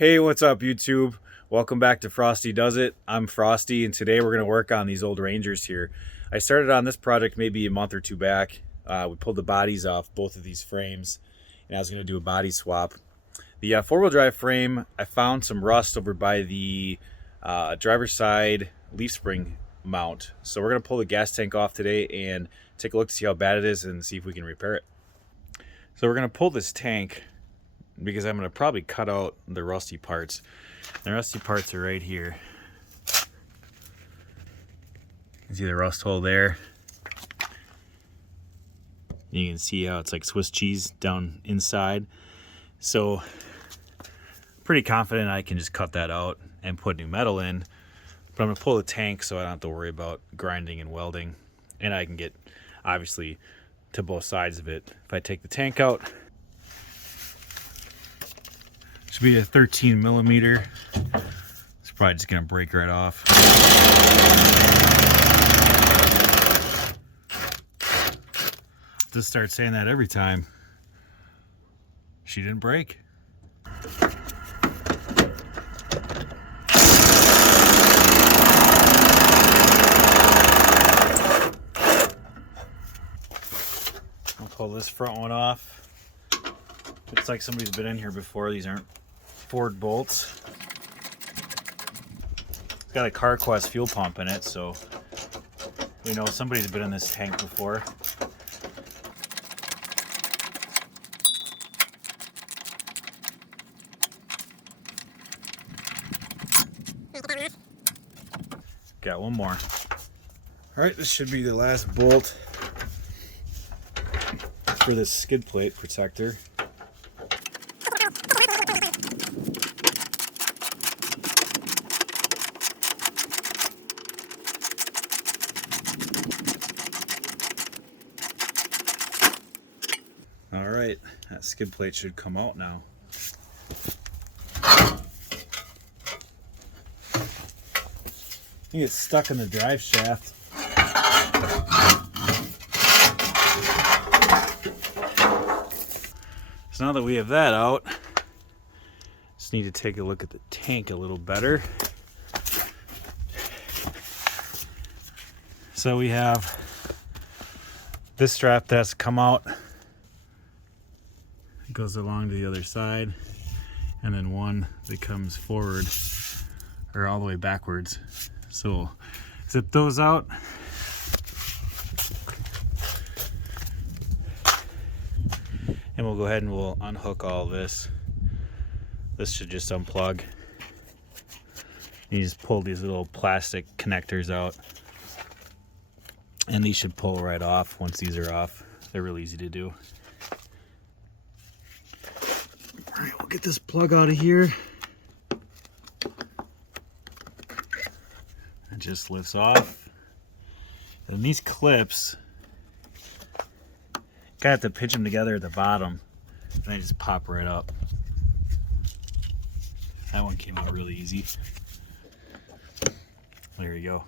Hey, what's up, YouTube? Welcome back to Frosty Does It. I'm Frosty, and today we're going to work on these old Rangers here. I started on this project maybe a month or two back. We pulled the bodies off both of these frames, and I was going to do a body swap. The four-wheel drive frame, I found some rust over by the driver's side leaf spring mount. So we're going to pull the gas tank off today and take a look to see how bad it is and see if we can repair it. So we're going to pull this tank because I'm going to probably cut out the rusty parts. The rusty parts are right here. You can see the rust hole there. You can see how it's like Swiss cheese down inside. So pretty confident I can just cut that out and put new metal in. But I'm going to pull the tank so I don't have to worry about grinding and welding. And I can get, obviously, to both sides of it. If I take the tank out, should be a 13 millimeter. It's probably just gonna break right off. Just start saying that every time. She didn't break. I'll pull this front one off. Looks like somebody's been in here before. These aren't Ford bolts. It's got a CarQuest fuel pump in it, so we know somebody's been in this tank before. Got one more. All right, this should be the last bolt for this skid plate protector. All right, that skid plate should come out now. I think it's stuck in the drive shaft. So now that we have that out, just need to take a look at the tank a little better. So we have this strap that's come out. It goes along to the other side, and then one that comes forward or all the way backwards. So we'll zip those out. And we'll go ahead and we'll unhook all this. This should just unplug. You just pull these little plastic connectors out. And these should pull right off once these are off. They're really easy to do. All right, we'll get this plug out of here. It just lifts off. And these clips, gotta have to pinch them together at the bottom, and they just pop right up. That one came out really easy. There you go.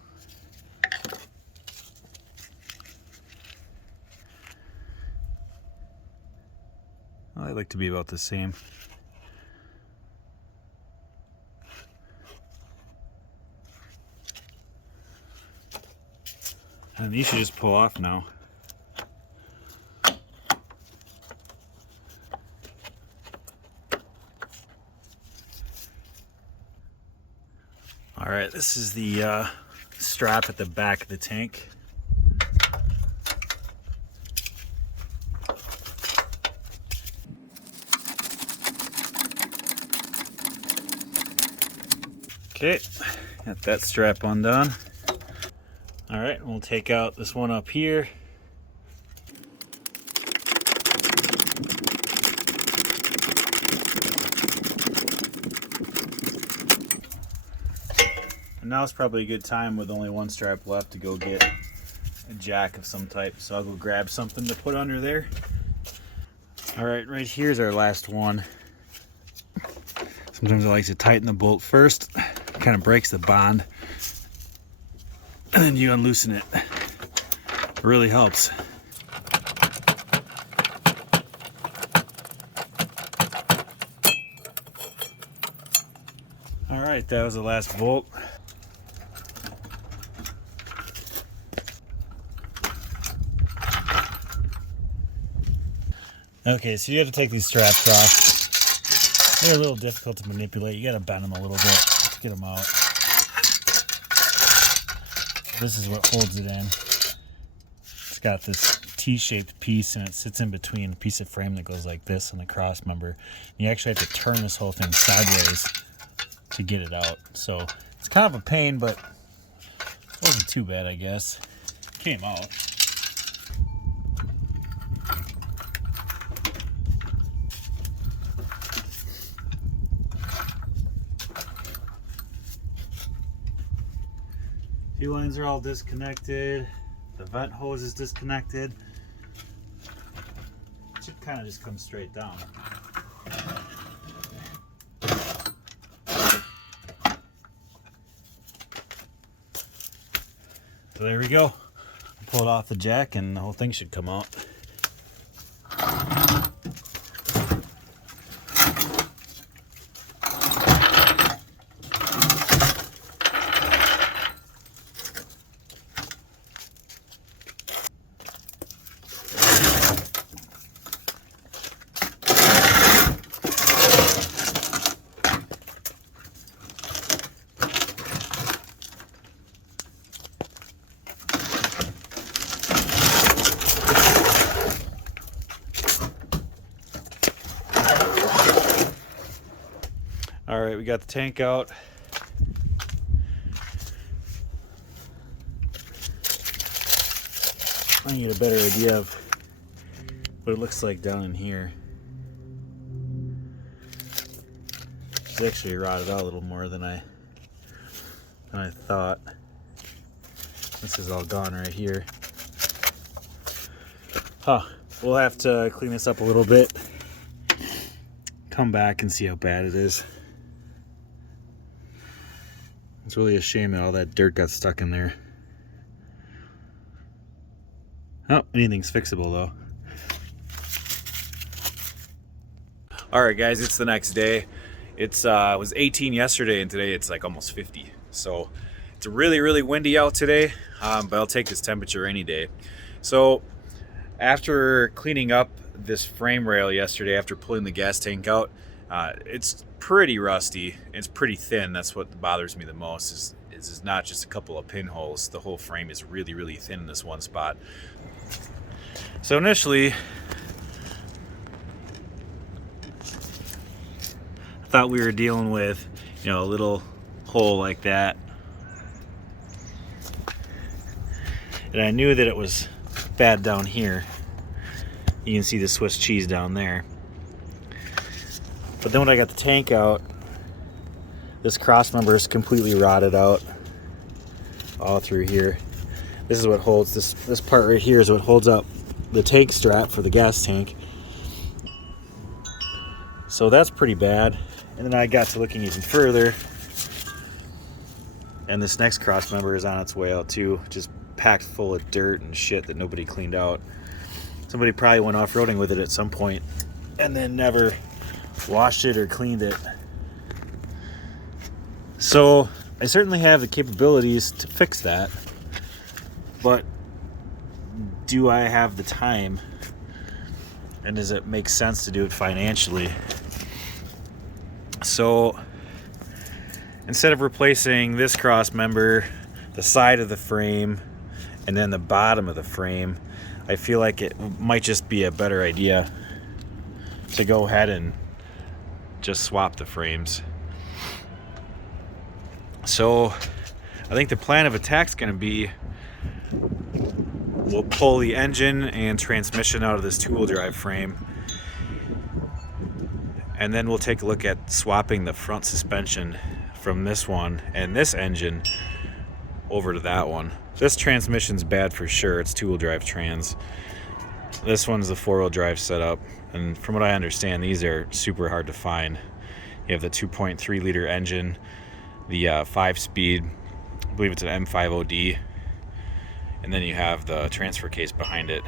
Well, I like to be about the same. And these should just pull off now. All right, this is the strap at the back of the tank. Okay, got that strap undone. All right, we'll take out this one up here. And now it's probably a good time with only one strap left to go get a jack of some type. So I'll go grab something to put under there. All right, right here's our last one. Sometimes I like to tighten the bolt first. Kind of breaks the bond. And then you unloosen it. It really helps. All right, that was the last bolt. Okay, so you have to take these straps off. They're a little difficult to manipulate. You got to bend them a little bit to get them out. This is what holds it in. It's got this T-shaped piece, and it sits in between a piece of frame that goes like this and the cross member. You actually have to turn this whole thing sideways to get it out. So it's kind of a pain, but it wasn't too bad, I guess. It came out. Fuel lines are all disconnected. The vent hose is disconnected. It should kind of just come straight down. So there we go. Pull it off the jack and the whole thing should come out. All right, we got the tank out. I can get a better idea of what it looks like down in here. It's actually rotted out a little more than I thought. This is all gone right here. We'll have to clean this up a little bit. Come back and see how bad it is. It's really a shame that all that dirt got stuck in there. Oh, anything's fixable though. All right, guys, it's the next day. It was 18 yesterday, and today it's like almost 50. So it's really, really windy out today, but I'll take this temperature any day. So after cleaning up this frame rail yesterday, after pulling the gas tank out, it's pretty rusty. It's pretty thin. That's what bothers me the most. Is not just a couple of pinholes. The whole frame is really, really thin in this one spot. So initially, I thought we were dealing with, a little hole like that, and I knew that it was bad down here. You can see the Swiss cheese down there. But then when I got the tank out, this cross member is completely rotted out all through here. This is what holds this part right here is what holds up the tank strap for the gas tank. So that's pretty bad. And then I got to looking even further, and this next cross member is on its way out too, just packed full of dirt and shit that nobody cleaned out. Somebody probably went off-roading with it at some point and then never washed it or cleaned it. So I certainly have the capabilities to fix that, but do I have the time, and does it make sense to do it financially? So instead of replacing this cross member, the side of the frame, and then the bottom of the frame, I feel like it might just be a better idea to go ahead and just swap the frames. So I think the plan of attack's going to be, we'll pull the engine and transmission out of this two-wheel drive frame, and then we'll take a look at swapping the front suspension from this one and this engine over to that one. This transmission's bad for sure. It's two-wheel drive trans. This one's the four-wheel drive setup, and from what I understand, these are super hard to find. You have the 2.3 liter engine, the 5-speed, I believe it's an M50D, and then you have the transfer case behind it.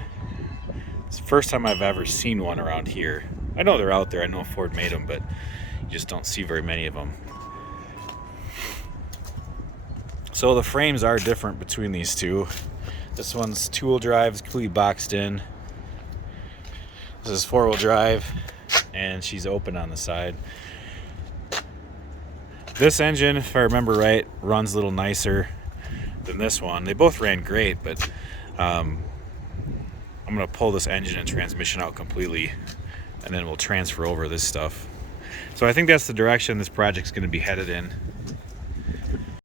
It's the first time I've ever seen one around here. I know they're out there. I know Ford made them, but you just don't see very many of them. So the frames are different between these two. This one's 2-wheel drive, it's completely boxed in. This is 4-wheel drive, and she's open on the side. This engine, if I remember right, runs a little nicer than this one. They both ran great, but I'm gonna pull this engine and transmission out completely, and then we'll transfer over this stuff. So I think that's the direction this project's gonna be headed in.